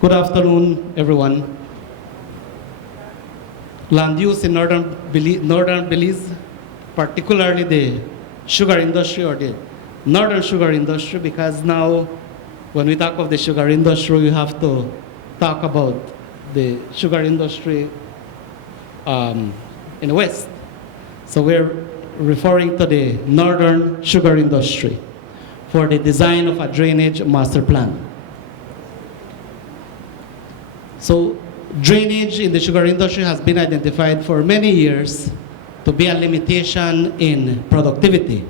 Good afternoon, everyone. Land use in Northern Belize, particularly the sugar industry or the northern sugar industry, because now when we talk of the sugar industry, we have to talk about the sugar industry in the West. So we're referring to the northern sugar industry for the design of a drainage master plan. So drainage in the sugar industry has been identified for many years to be a limitation in productivity.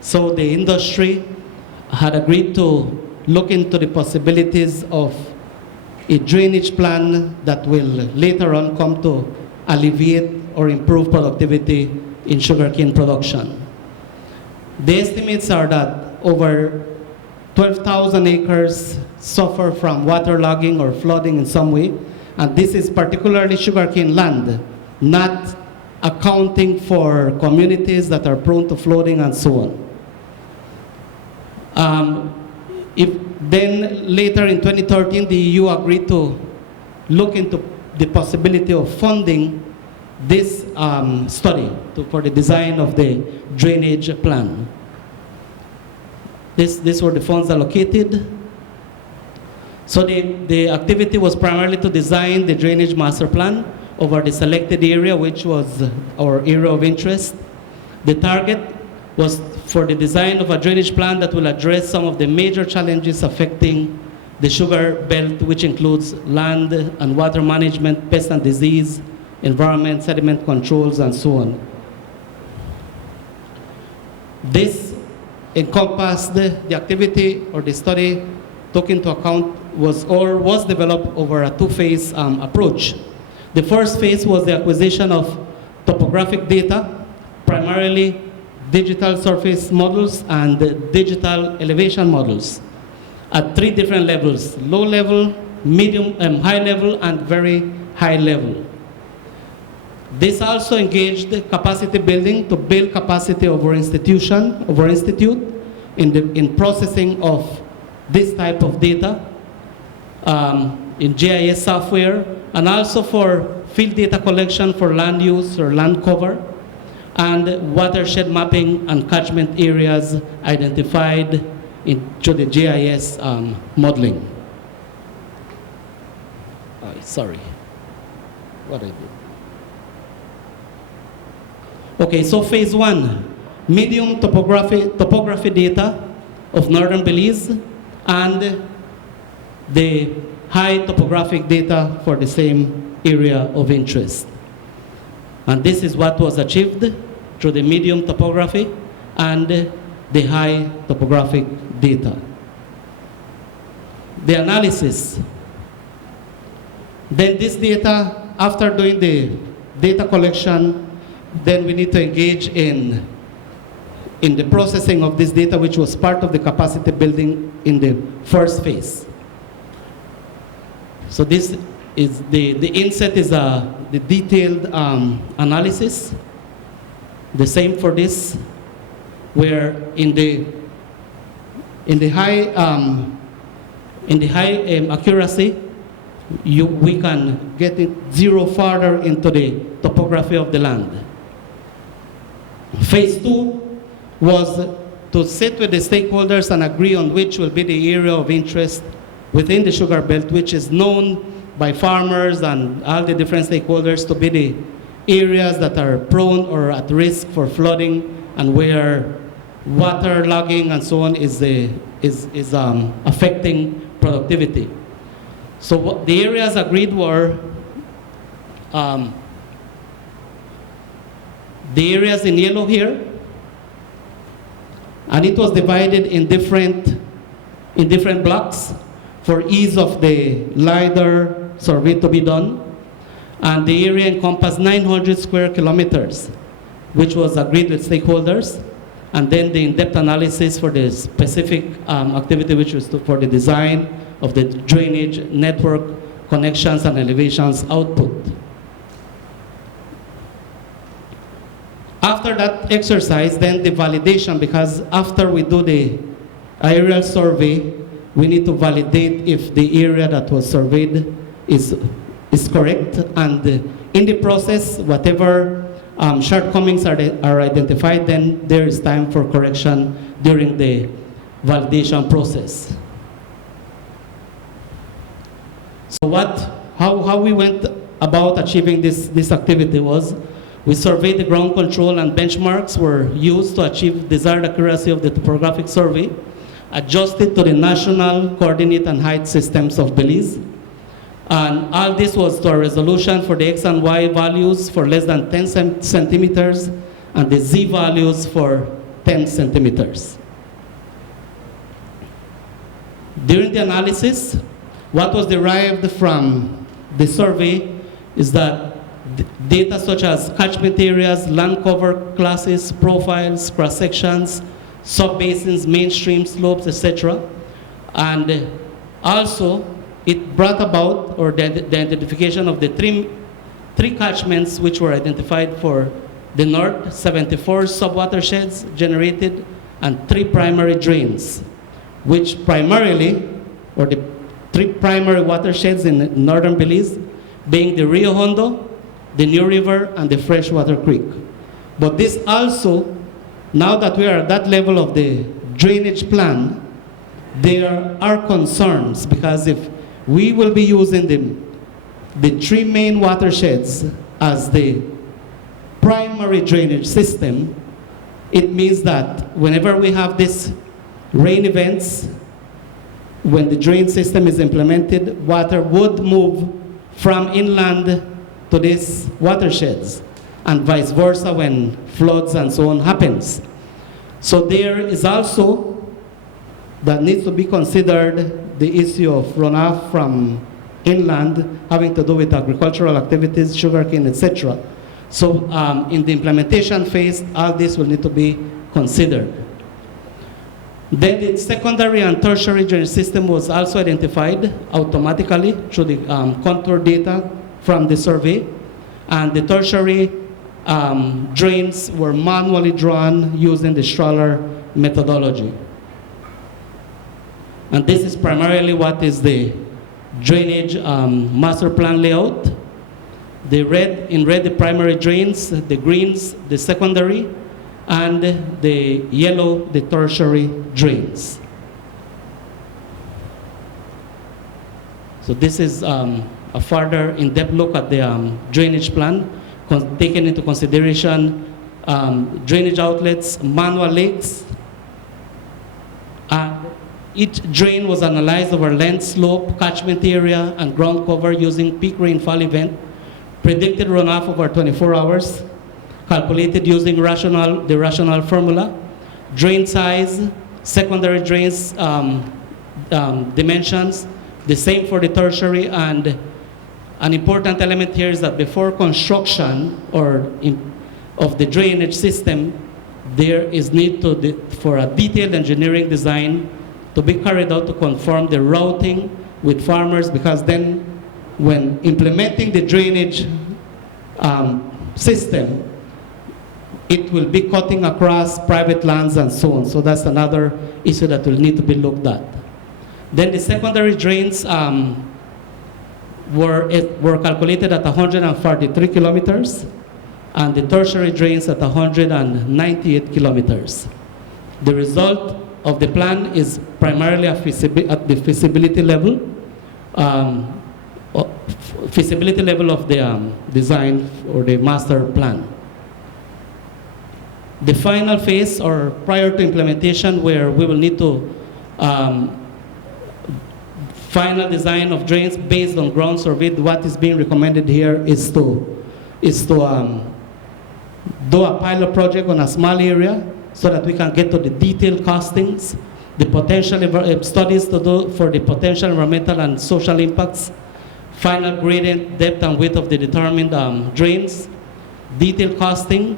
So the industry had agreed to look into the possibilities of a drainage plan that will later on come to alleviate or improve productivity in sugarcane production. The estimates are that over 12,000 acres suffer from waterlogging or flooding in some way, and this is particularly sugarcane land, not accounting for communities that are prone to flooding and so on. Then later in 2013, the EU agreed to look into the possibility of funding this study for the design of the drainage plan. These were the funds allocated. So the activity was primarily to design the drainage master plan over the selected area, which was our area of interest. The target was for the design of a drainage plan that will address some of the major challenges affecting the sugar belt, which includes land and water management, pest and disease, environment, sediment controls, and so on. This encompassed the activity or the study took into account was developed over a two-phase approach. The first phase was the acquisition of topographic data, primarily digital surface models and digital elevation models at three different levels: low level, medium, high level, and very high level. This also engaged capacity building to build capacity of our institute in processing of this type of data in GIS software, and also for field data collection for land use or land cover, and watershed mapping and catchment areas identified through the GIS modeling. Sorry, what I did. Okay, so phase one, medium topography data of Northern Belize and the high topographic data for the same area of interest. And this is what was achieved through the medium topography and the high topographic data. The analysis. Then this data, after doing the data collection, then we need to engage in the processing of this data, which was part of the capacity building in the first phase. So this is the inset is the detailed analysis. The same for this, where in the high accuracy, we can get it zero farther into the topography of the land. Phase two was to sit with the stakeholders and agree on which will be the area of interest within the sugar belt, which is known by farmers and all the different stakeholders to be the areas that are prone or at risk for flooding and where water logging and so on is affecting productivity. So what the areas agreed were the areas in yellow here, and it was divided in different blocks for ease of the LiDAR survey to be done. And the area encompassed 900 square kilometers, which was agreed with stakeholders. And then the in-depth analysis for the specific activity, which was for the design of the drainage network connections and elevations output. After that exercise, then the validation, because after we do the aerial survey, we need to validate if the area that was surveyed is correct, and in the process, whatever shortcomings are identified, then there is time for correction during the validation process. So how we went about achieving this activity was, we surveyed the ground control, and benchmarks were used to achieve desired accuracy of the topographic survey, adjusted to the national coordinate and height systems of Belize. And all this was to a resolution for the X and Y values for less than 10 centimeters and the Z values for 10 centimeters. During the analysis, what was derived from the survey is that data such as catchment areas, land cover classes, profiles, cross-sections, sub-basins, mainstream slopes, etc. And also, it brought about, or the identification of the three catchments which were identified for the north, 74 sub-watersheds generated, and 3 primary drains, which primarily, or the 3 primary watersheds in Northern Belize, being the Rio Hondo, the New River, and the Freshwater Creek. But this also, now that we are at that level of the drainage plan, there are concerns, because if we will be using the 3 main watersheds as the primary drainage system, it means that whenever we have these rain events, when the drain system is implemented, water would move from inland to these watersheds, and vice versa when floods and so on happens. So there is also, that needs to be considered, the issue of runoff from inland having to do with agricultural activities, sugarcane, etc. So in the implementation phase, all this will need to be considered. Then the secondary and tertiary drainage system was also identified automatically through the contour data from the survey, and the tertiary drains were manually drawn using the Strahler methodology. And this is primarily what is the drainage master plan layout. In red, the primary drains, the greens, the secondary, and the yellow, the tertiary drains. So this is a further in-depth look at the drainage plan, taking into consideration drainage outlets, manual lakes, and each drain was analyzed over length, slope, catchment area, and ground cover using peak rainfall event, predicted runoff over 24 hours, calculated using the rational formula, drain size, secondary drains dimensions, the same for the tertiary. And an important element here is that before construction of the drainage system, there is need for a detailed engineering design to be carried out to confirm the routing with farmers, because then when implementing the drainage system, it will be cutting across private lands and so on. So that's another issue that will need to be looked at. Then the secondary drains were calculated at 143 kilometers, and the tertiary drains at 198 kilometers. The result of the plan is primarily at the feasibility level, of the design or the master plan. The final phase, or prior to implementation, where we will need to final design of drains based on ground survey. What is being recommended here is to do a pilot project on a small area, so that we can get to the detailed costings, the potential studies to do for the potential environmental and social impacts, final gradient, depth and width of the determined drains, detailed costing,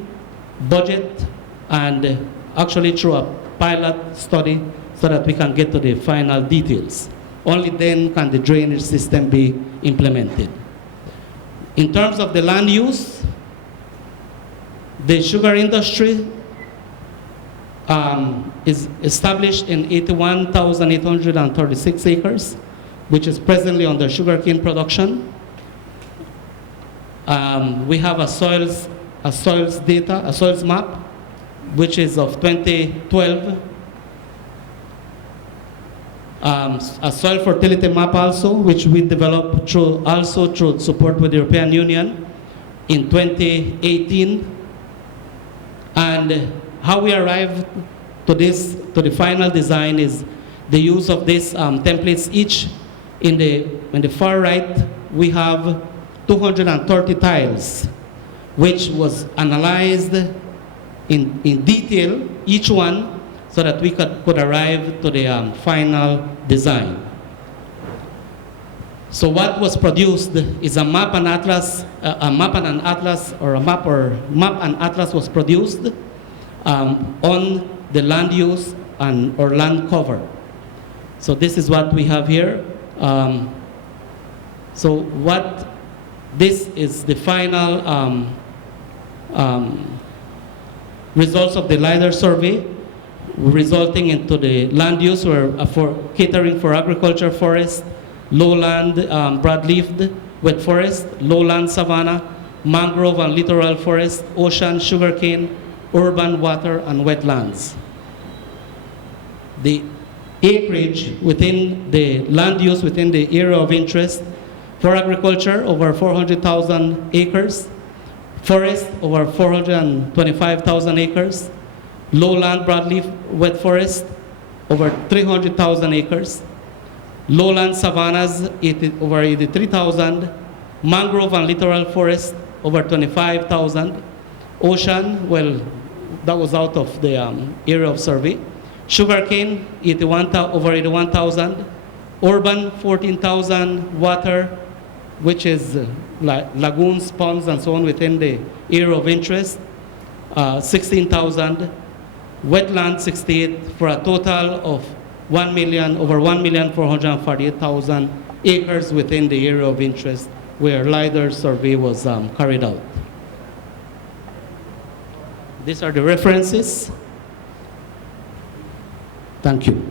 budget, and actually through a pilot study, so that we can get to the final details. Only then can the drainage system be implemented. In terms of the land use, the sugar industry is established in 81,836 acres, which is presently under sugarcane production. We have a soils map, which is of 2012. A soil fertility map also, which we developed through support with the European Union in 2018. And how we arrived to the final design is the use of these templates. Each in the far right, we have 230 tiles, which was analyzed in detail, each one, so that we could arrive to the final design. So what was produced is a map and atlas, map and atlas was produced on the land use or land cover. So this is what we have here. This is the final results of the LiDAR survey, resulting into the land use for catering for agriculture, forest, lowland broadleaf wet forest, lowland savanna, mangrove and littoral forest, ocean, sugarcane, urban water and wetlands. The acreage within the land use within the area of interest for agriculture, over 400,000 acres, forest, over 425,000 acres, lowland broadleaf wet forest, over 300,000 acres, lowland savannas, over 83,000, mangrove and littoral forest, over 25,000, ocean, well, that was out of the area of survey, sugarcane, over 81,000, urban, 14,000, water, which is lagoons, ponds, and so on within the area of interest, 16,000, wetland 68, for a total of over 1,448,000 acres within the area of interest where LiDAR survey was carried out. These are the references. Thank you.